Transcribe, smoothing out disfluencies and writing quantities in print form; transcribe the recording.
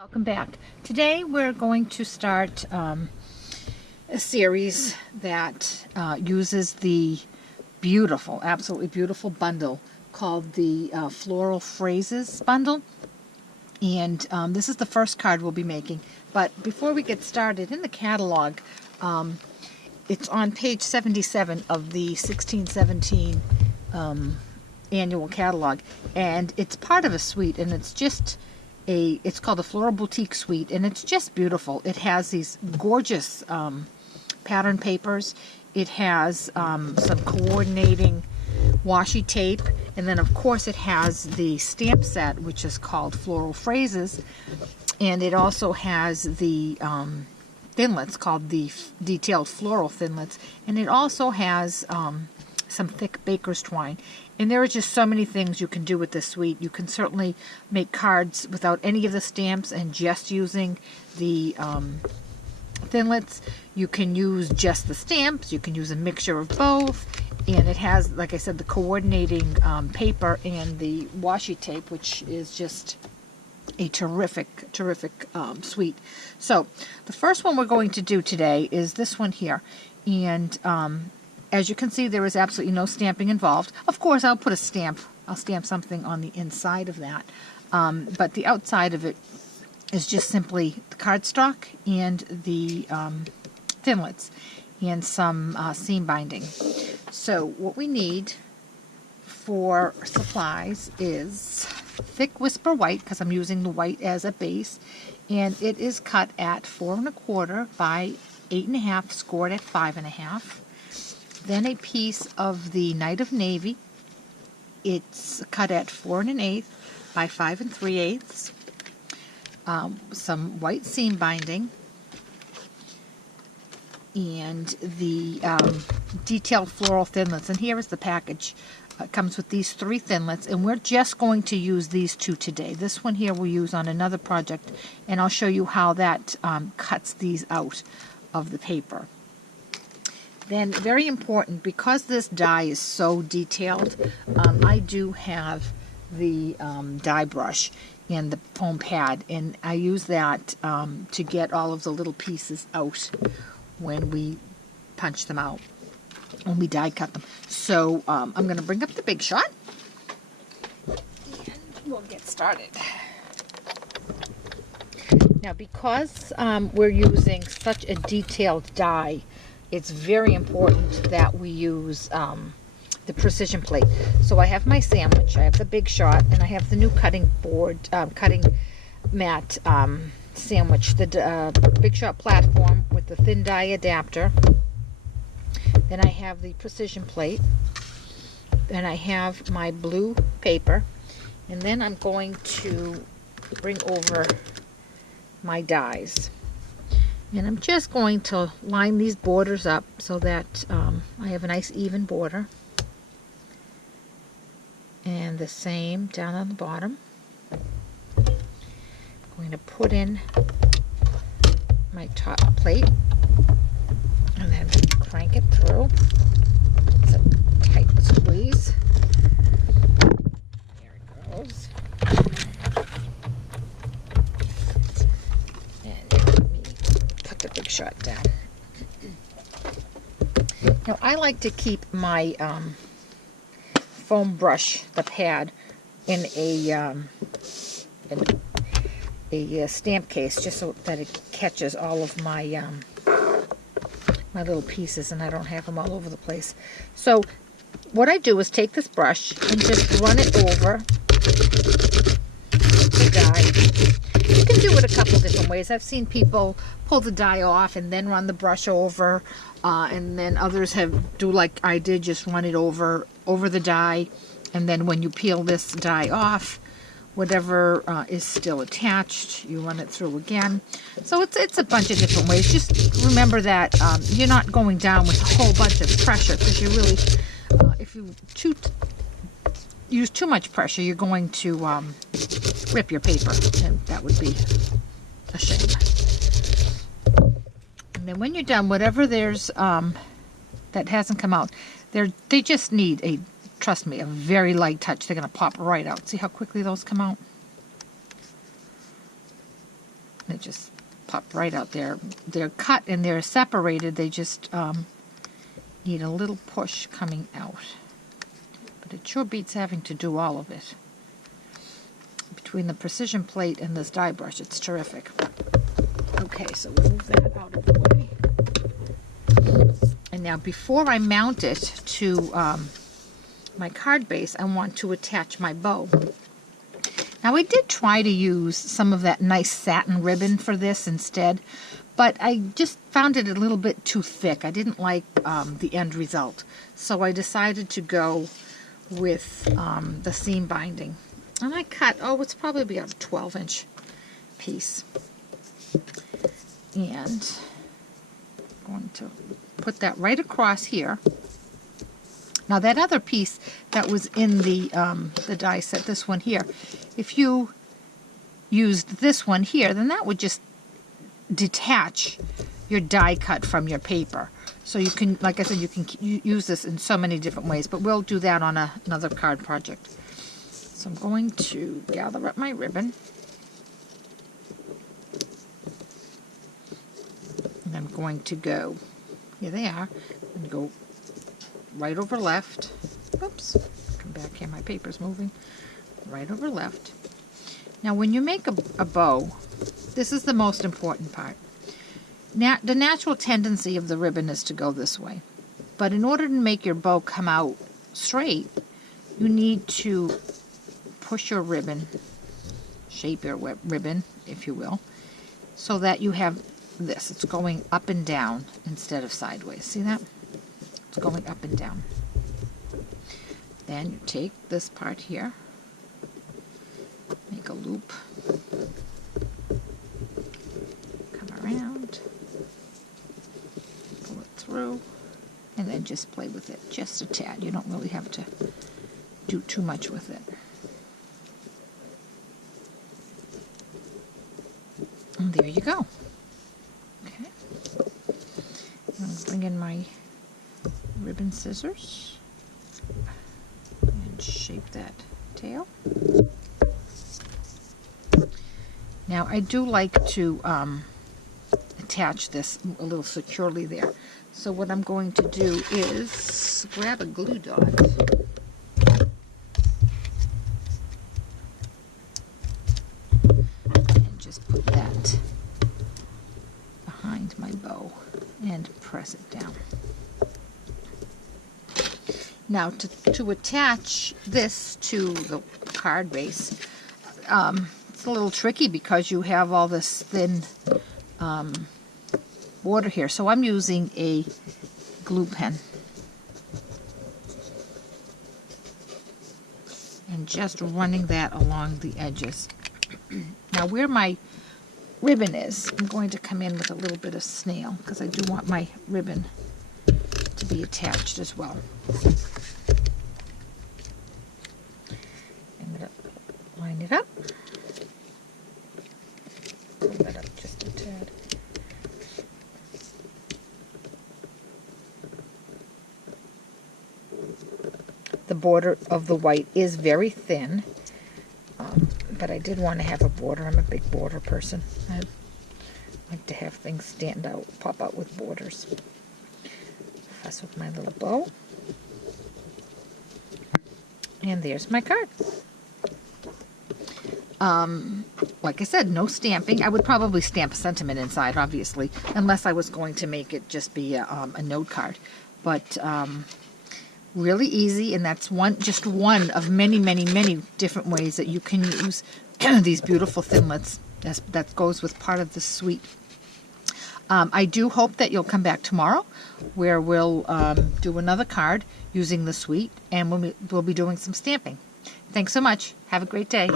Welcome back. Today we're going to start a series that uses the beautiful, absolutely beautiful bundle called the Floral Phrases bundle. And this is the first card we'll be making. But before we get started, in the catalog, it's on page 77 of the 1617 annual catalog. And it's part of a suite, and it's called a Floral Boutique Suite, and it's just beautiful. It has these gorgeous pattern papers. It has some coordinating washi tape, and then of course it has the stamp set, which is called Floral Phrases, and it also has the thinlits called the Detailed Floral Thinlits, and it also has some thick baker's twine. And there are just so many things you can do with this suite. You can certainly make cards without any of the stamps and just using the thinlits. You can use just the stamps. You can use a mixture of both. And it has, like I said, the coordinating paper and the washi tape, which is just a terrific suite. So the first one we're going to do today is this one here. And as you can see, there is absolutely no stamping involved. Of course, I'll put a stamp. I'll stamp something on the inside of that. But the outside of it is just simply the cardstock and the thinlits and some seam binding. So what we need for supplies is thick Whisper white, because I'm using the white as a base. And it is cut at 4 1/4 by 8 1/2, scored at 5 1/2. Then a piece of the Night of Navy. It's cut at 4 1/8 by 5 3/8. Some white seam binding. And the Detailed Floral Thinlits. And here is the package. It comes with these 3 thinlits, and we're just going to use these 2 today. This one here we'll use on another project, and I'll show you how that cuts these out of the paper. Then, very important, because this die is so detailed, I do have the die brush and the foam pad, and I use that to get all of the little pieces out when we punch them out, when we die cut them. So I'm going to bring up the Big Shot, and we'll get started. Now, because we're using such a detailed die, it's very important that we use the precision plate. So I have my sandwich, I have the Big Shot, and I have the new cutting board, cutting mat sandwich, the Big Shot platform with the thin die adapter. Then I have the precision plate. Then I have my blue paper. And then I'm going to bring over my dies. And I'm just going to line these borders up so that I have a nice even border. And the same down on the bottom. I'm going to put in my top plate and then crank it through. It's a tight squeeze. There it goes. The Big Shot down. Now I like to keep my foam brush, the pad, in a stamp case, just so that it catches all of my my little pieces and I don't have them all over the place. So what I do is take this brush and just run it over the die. You can do it a couple different ways. I've seen people pull the die off and then run the brush over, and then others do like I did, just run it over the die, and then when you peel this die off, whatever is still attached, you run it through again. So it's a bunch of different ways. Just remember that you're not going down with a whole bunch of pressure, because you really, if you use too much pressure, you're going to rip your paper, and that would be a shame. And then when you're done, whatever there's that hasn't come out, they just need trust me, a very light touch. They're going to pop right out. See how quickly those come out? They just pop right out there. They're cut and they're separated. They just need a little push coming out. But it sure beats having to do all of it. Between the precision plate and this die brush, it's terrific. Okay, so we'll move that out of the way. And now before I mount it to my card base, I want to attach my bow. Now I did try to use some of that nice satin ribbon for this instead, but I just found it a little bit too thick. I didn't like the end result. So I decided to go with the seam binding. And I cut, it's probably about a 12-inch piece. And I'm going to put that right across here. Now that other piece that was in the die set, this one here, if you used this one here, then that would just detach your die cut from your paper. So you can, like I said, you can use this in so many different ways, but we'll do that on another card project. So I'm going to gather up my ribbon. And I'm going to go, here they are, and go right over left. Oops, come back here, my paper's moving. Right over left. Now when you make a bow, this is the most important part. The natural tendency of the ribbon is to go this way. But in order to make your bow come out straight, you need to push your ribbon, shape your ribbon, if you will, so that you have this. It's going up and down instead of sideways. See that? It's going up and down. Then you take this part here, make a loop, come around, pull it through, and then just play with it just a tad. You don't really have to do too much with it. And there you go. Okay. I'll bring in my ribbon scissors and shape that tail. Now I do like to attach this a little securely there. So what I'm going to do is grab a glue dot and just put that behind my bow and press it down. Now to attach this to the card base, it's a little tricky because you have all this thin border here. So I'm using a glue pen. And just running that along the edges. Now where my ribbon is, I'm going to come in with a little bit of snail because I do want my ribbon to be attached as well. I'm going to line it up. Pull that up just a tad. The border of the white is very thin, but I did want to have a border. I'm a big border person. I like to have things stand out, pop out with borders. Fuss with my little bow. And there's my card. Like I said, no stamping. I would probably stamp a sentiment inside, obviously, unless I was going to make it just be a note card. But really easy, and that's just one of many, many, many different ways that you can use these beautiful thinlits. That goes with part of the suite. I do hope that you'll come back tomorrow, where we'll do another card using the suite, and we'll be doing some stamping. Thanks so much. Have a great day.